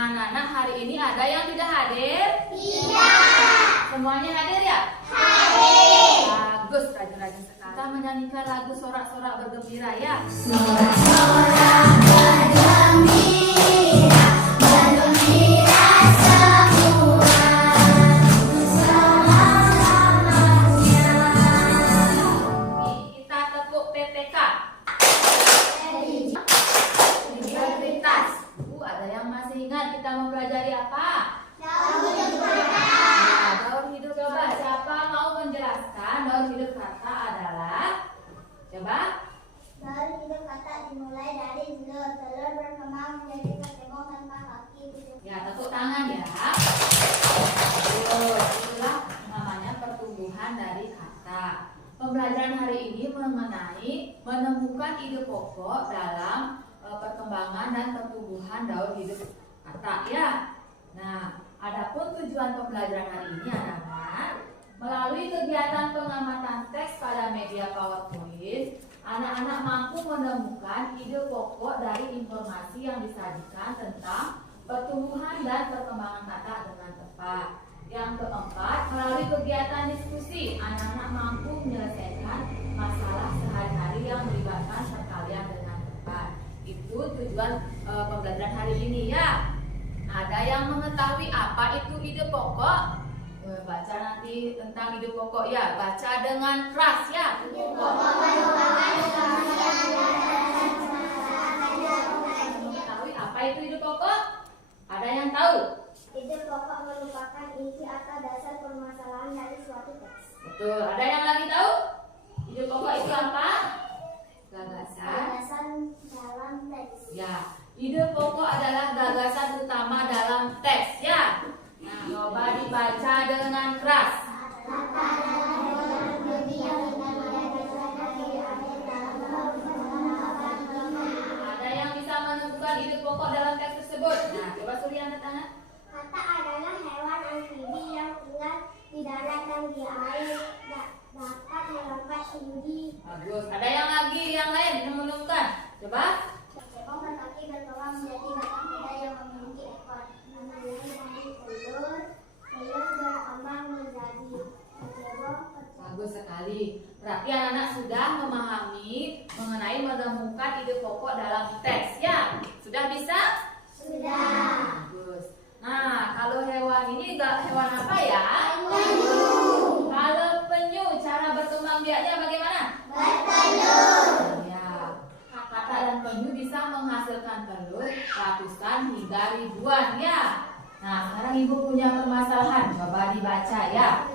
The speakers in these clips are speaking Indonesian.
Nah, anak-anak hari ini ada yang tidak hadir? Tidak. Semuanya hadir ya? Hadir. Bagus, rajin-rajin sekali. Kita menyanyikan lagu sorak-sorak bergembira ya. Sorak-sorak bergembira, bergembira semua selama-lamanya. Kita tepuk PPK. Integritas. Ada yang masih ingat kita mempelajari apa? Daur hidup kata. Nah, daur hidup coba. Siapa mau menjelaskan daur hidup kata adalah? Coba. Daur hidup kata dimulai dari telur. Telur berkembang menjadi ketemu tanpa kaki. Ya, tepuk tangan ya. Terus, itulah namanya pertumbuhan dari kata. Pembelajaran hari ini mengenai menemukan ide pokok dalam perkembangan dan pertumbuhan daur hidup kata ya. Nah, adapun tujuan pembelajaran hari ini adalah melalui kegiatan pengamatan teks pada media PowerPoint, anak-anak mampu menemukan ide pokok dari informasi yang disajikan tentang pertumbuhan dan perkembangan kata dengan tepat. Yang keempat, melalui kegiatan diskusi, anak-anak mampu menyelesaikan masalah sehari-hari yang melibatkan perkalian dengan tepat. Itu tujuan pembelajaran hari ini ya. Ada yang mengetahui apa itu ide pokok? Baca nanti tentang ide pokok ya. Baca dengan keras ya. Ide pokok merupakan Mengetahui apa itu ide pokok? Ada yang tahu? ide pokok merupakan inti atau dasar permasalahan dari suatu teks. Betul. Ada yang lagi tahu? Ide pokok itu apa? Gagasan. Gagasan dalam teks. Ya, ide pokok adalah gagasan utama dalam teks ya. Nah, coba dibaca dengan keras. Kata adalah hewan berbudi yang tidak Ada yang bisa menemukan ide pokok dalam teks tersebut? Nah, coba Surya angkat tangan. Kata adalah hewan amfibi yang tinggal di darat dan di air, dapat melompat tinggi. Bagus. Ada yang lagi yang lain yang menemukan? Coba. Cebong berkaki berkembang menjadi batang beda yang memiliki ekor. Memulai dari telur, telur berkembang menjadi cebong. Bagus sekali. Berarti anak-anak sudah memahami mengenai menemukan ide pokok dalam teks ya. Sudah bisa? Sudah. Bagus. Nah, kalau hewan ini hewan apa ya? Penyu. Kalau penyu, cara berkembang biaknya bagaimana? Bertelur. Ya, kata dan penyu bisa menghasilkan telur ratusan hingga ribuan ya. Nah, sekarang ibu punya permasalahan, coba dibaca ya.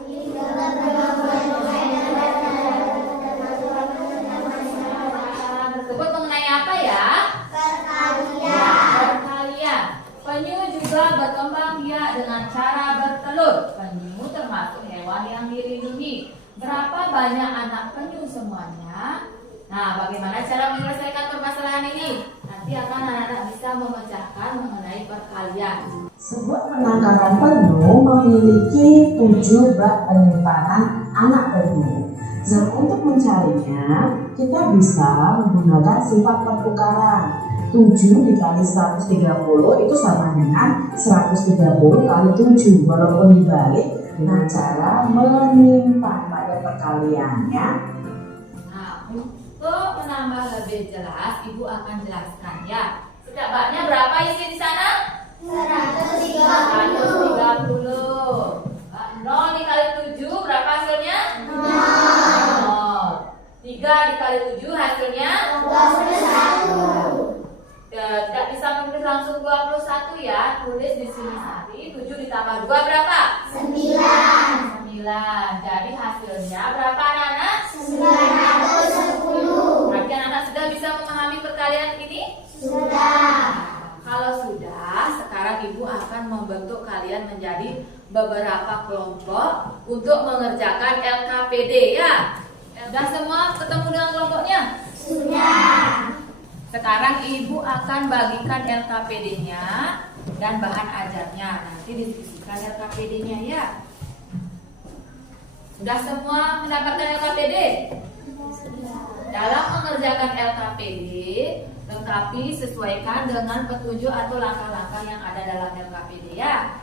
Permasalahan tersebut mengenai apa ya? Perkalian. Penyu juga berkembang biak dengan cara bertelur. Penyu termasuk hewan yang dilindungi. Berapa banyak anak penyu semuanya? Nah, bagaimana cara menyelesaikan permasalahan ini? Nanti akan anak-anak bisa memecahkan mengenai perkalian. Sebuah penangkaran penyu memiliki 7 bak penyimpanan anak penyu. Nah, untuk mencarinya, kita bisa menggunakan sifat pertukaran. 7 dikali 130 itu sama dengan 130 kali 7, walaupun dibalik. Nah, cara menyimpan pada perkaliannya. Nah, untuk menambah lebih jelas, ibu akan jelaskan ya. Setiap baknya berapa isi di sana? 130. 0 dikali 7 berapa hasilnya? 0. 3 dikali 7 hasilnya? 21. Tidak bisa menulis langsung 21 ya. Tulis di sini Sari. 7 ditambah 2 berapa? 9. Jadi hasilnya berapa anak-anak? 910. Berarti anak-anak sudah bisa memahami perkalian ini? Sudah. Kalau sudah, sekarang ibu akan membentuk kalian menjadi beberapa kelompok untuk mengerjakan LKPD ya. Sudah semua ketemu dengan kelompoknya? Sudah. Sekarang ibu akan bagikan LKPD-nya dan bahan ajarnya. Nanti diskusikan LKPD-nya ya. Sudah semua mendapatkan LKPD? Dalam mengerjakan LKPD, lengkapi sesuaikan dengan petunjuk atau langkah-langkah yang ada dalam LKPD ya.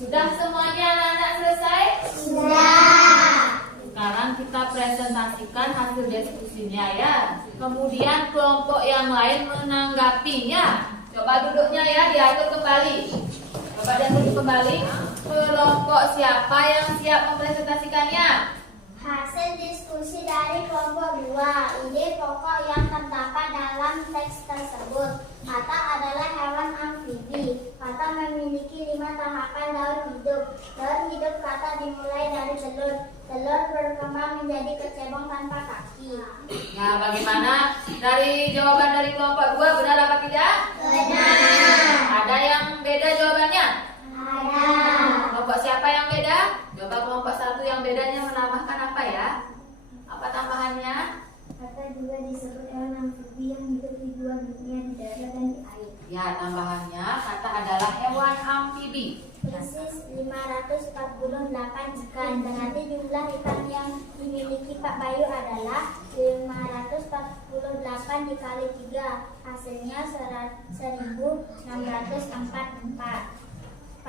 Sudah semuanya anak-anak selesai? Sudah. Sekarang kita presentasikan hasil diskusinya ya. Kemudian kelompok yang lain menanggapinya. Coba duduknya ya, diatur kembali. Coba diatur kembali. Kelompok siapa yang siap mempresentasikannya? Hasil diskusi dari kelompok 2. Ide pokok yang terdapat dalam teks tersebut. Kata adalah hewan amfibi. Kata memiliki 5 tahapan daur hidup. Daur hidup kata dimulai dari telur. Telur berkembang menjadi kecebong tanpa kaki. Nah, bagaimana dari jawaban dari kelompok 2, benar apa tidak? Benar. Ada yang beda jawabannya? Ada. Kelompok siapa yang beda? Coba kelompok 1 yang bedanya menambahkan apa ya? Apa tambahannya? Kata juga disebut hewan amfibi yang hidup di 2 dunia, di darat dan di air. Ya, tambahannya kata adalah hewan amfibi. Persis 548 ikan. Berarti jumlah ikan yang dimiliki Pak Bayu adalah 548 dikali 3. Hasilnya 1644.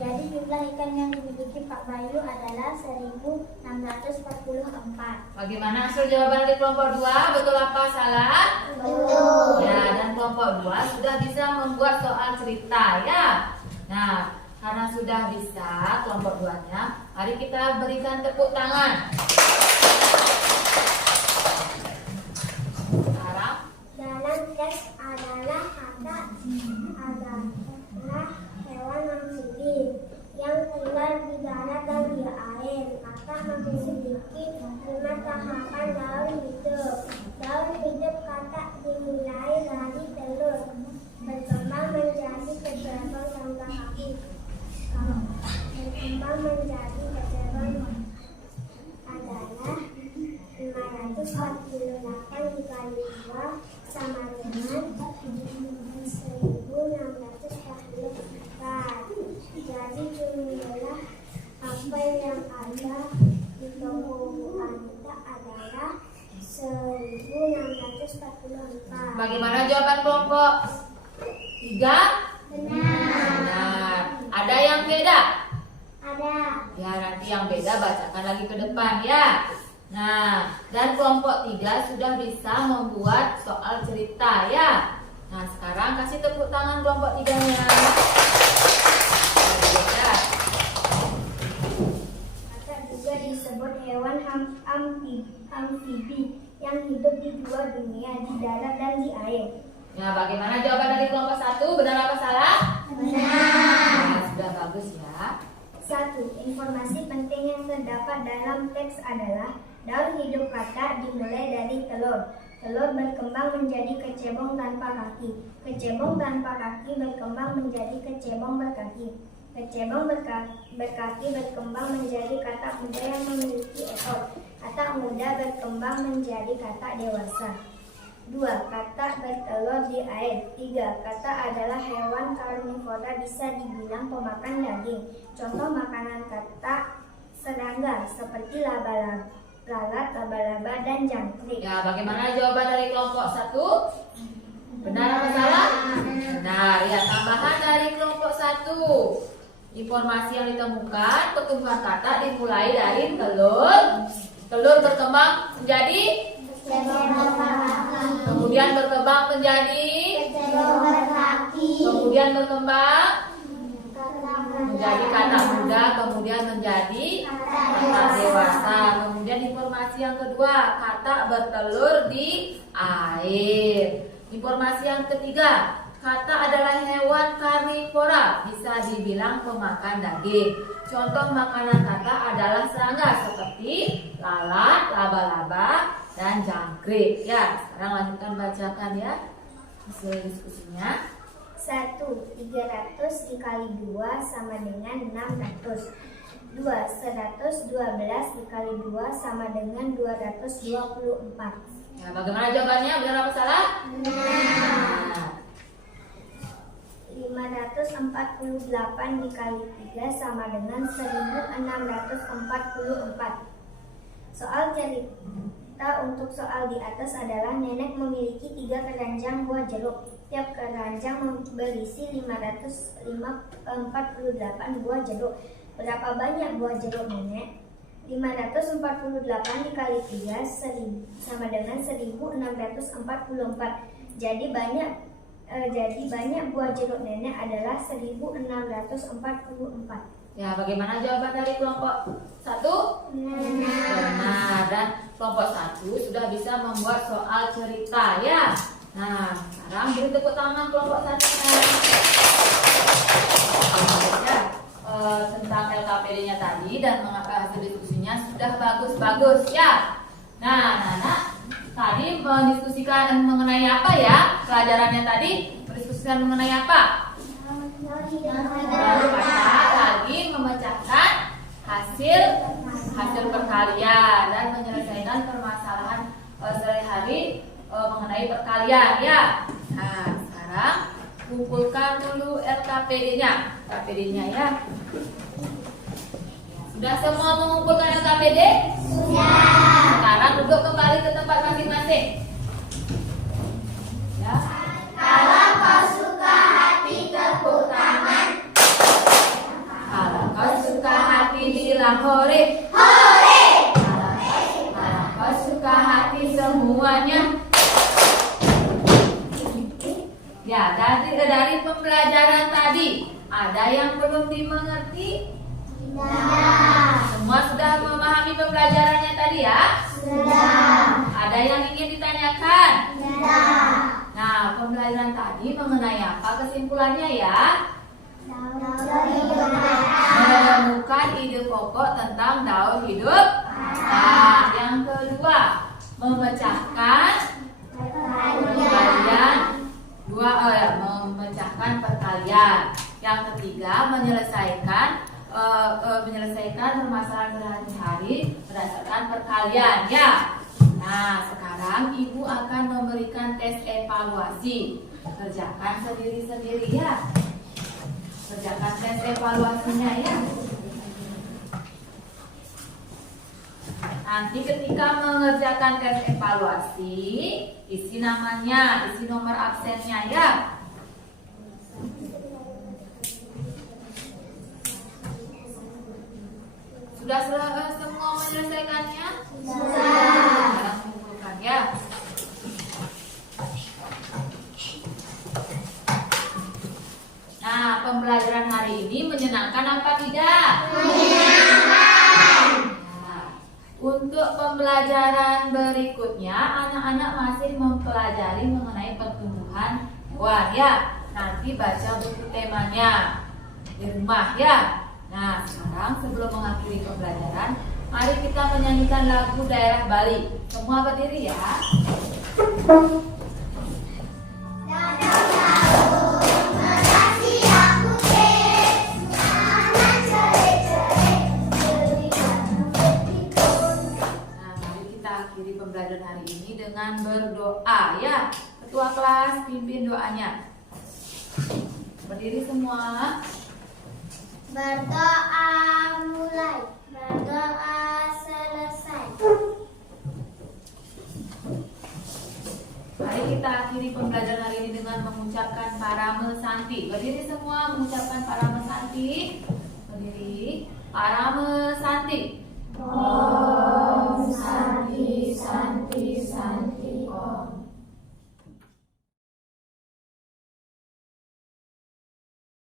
Jadi jumlah ikan yang dimiliki Pak Bayu adalah 1644. Bagaimana hasil jawaban dari kelompok 2? Betul apa salah? Betul. Ya, dan kelompok 2 sudah bisa membuat soal cerita ya. Nah, karena sudah bisa kelompok 2-nya, mari kita berikan tepuk tangan. Sekarang Dalam teks adalah kata adalah hewan amfibi yang tinggal di darat dan di air. Kata memiliki 5 tahapan daur hidup. Daur hidup kata dimulai dari telur, berkembang menjadi kecebong tanpa kaki. Berkembang menjadi kecebong adalah 548 dikali 2 sama dengan 1644. Jadi jumlah apa yang ada di kelompok kita adalah 1644. bagaimana jawaban kelompok 3? Benar. Ada yang beda? Ada. Ya, nanti yang beda bacakan lagi ke depan ya. Nah, dan kelompok 3 sudah bisa membuat soal cerita ya. Nah, sekarang kasih tepuk tangan kelompok 3-nya. Kata juga disebut hewan amfibi yang hidup di 2 dunia, di darat dan di air. Nah, bagaimana jawaban dari kelompok 1? Benar apa salah? Benar. Nah, sudah bagus ya. 1. Informasi penting yang terdapat dalam teks adalah daur hidup kata dimulai dari telur. Telur berkembang menjadi kecebong tanpa kaki. Kecebong tanpa kaki berkembang menjadi kecebong berkaki. Kecebong berkaki berkembang menjadi kata muda yang memiliki ekor. Kata muda berkembang menjadi kata dewasa. 2. Kata bertelur di air. 3. Kata adalah hewan karnivora, bisa dibilang pemakan daging. Contoh makanan kata serangga seperti lalat, laba-laba, dan jangkrik. Ya, bagaimana jawaban dari kelompok 1? Benar apa salah? Benar. Ya, tambahan dari kelompok 1. Informasi yang ditemukan, pertumbuhan kata dimulai dari telur. Telur berkembang menjadi, kemudian berkembang menjadi, kemudian berkembang menjadi kata muda, kemudian menjadi kata dewasa. Kemudian informasi yang kedua, kata bertelur di air. Informasi yang ketiga, kata adalah hewan karnivora, bisa dibilang pemakan daging. Contoh makanan kata adalah serangga seperti lalat, laba-laba, dan jangkrik. Ya, sekarang lanjutkan bacakan ya hasil diskusinya. 1. 300 dikali 2 sama dengan 600. 2. 112 dikali 2 sama dengan 224. Ya, bagaimana jawabannya? Benar apa salah? Benar. 548 dikali 3 sama dengan 1644. Soal cerita untuk soal di atas adalah nenek memiliki 3 keranjang buah jeruk. Tiap keranjang berisi 548 buah jeruk. Berapa banyak buah jeruk nenek? 548 dikali 3 sama dengan 1644. Jadi banyak buah jeruk nenek adalah 1644. Ya, bagaimana jawaban dari kelompok 1? Benar. Dan kelompok 1 sudah bisa membuat soal cerita ya. Nah, sekarang beri tepuk tangan kelompok 1 ya. Tentang LKPD-nya tadi dan mengapa hasil diskusinya sudah bagus-bagus ya. Nah, anak-anak tadi mendiskusikan mengenai apa ya? Pelajarannya tadi mendiskusikan mengenai apa? Lagi memecahkan hasil perkalian dan menyelesaikan permasalahan sehari-hari mengenai perkalian ya. Nah, sekarang kumpulkan dulu LKPD-nya ya. Sudah semua mengumpulkan LKPD? Sudah. Sekarang duduk kembali ke tempat masing-masing. Ya. Kalau kau suka hati tepuk tangan. Kalau kau suka hati bilang hore. Hore. Kalau kau suka hati semuanya. Ya, dari pembelajaran tadi ada yang belum dimengerti? Tidak. Semua sudah memahami pembelajarannya tadi ya? Sudah. Ada yang ingin ditanyakan? Tidak. Nah, pembelajaran tadi mengenai apa kesimpulannya ya? Menemukan ide pokok tentang daur hidup. Nah, yang kedua, memecahkan perkalian memecahkan perkalian. Yang ketiga, menyelesaikan permasalahan sehari-hari berdasarkan perkalian ya. Nah, sekarang ibu akan memberikan tes evaluasi. Kerjakan sendiri-sendiri ya. Kerjakan tes evaluasinya ya. Nanti ketika mengerjakan tes evaluasi, isi namanya, isi nomor absennya ya. Sudah semua menyelesaikannya? Sudah. Mengumpulkan ya. Nah, pembelajaran hari ini menyenangkan apa tidak? Menyenangkan. Nah, untuk pembelajaran berikutnya, anak-anak masih mempelajari mengenai pertumbuhan hewan ya. Nanti baca buku temanya di rumah ya. Nah, sekarang sebelum mengakhiri pembelajaran, mari kita menyanyikan lagu daerah Bali. Semua berdiri ya. Nah, mari kita akhiri pembelajaran hari ini dengan berdoa ya. Ketua kelas pimpin doanya. Berdiri semua. Berdoa mulai, berdoa selesai. Mari kita akhiri pembelajaran hari ini dengan mengucapkan Parame Santi. Berdiri semua mengucapkan Parame Santi. Berdiri. Parame Santi.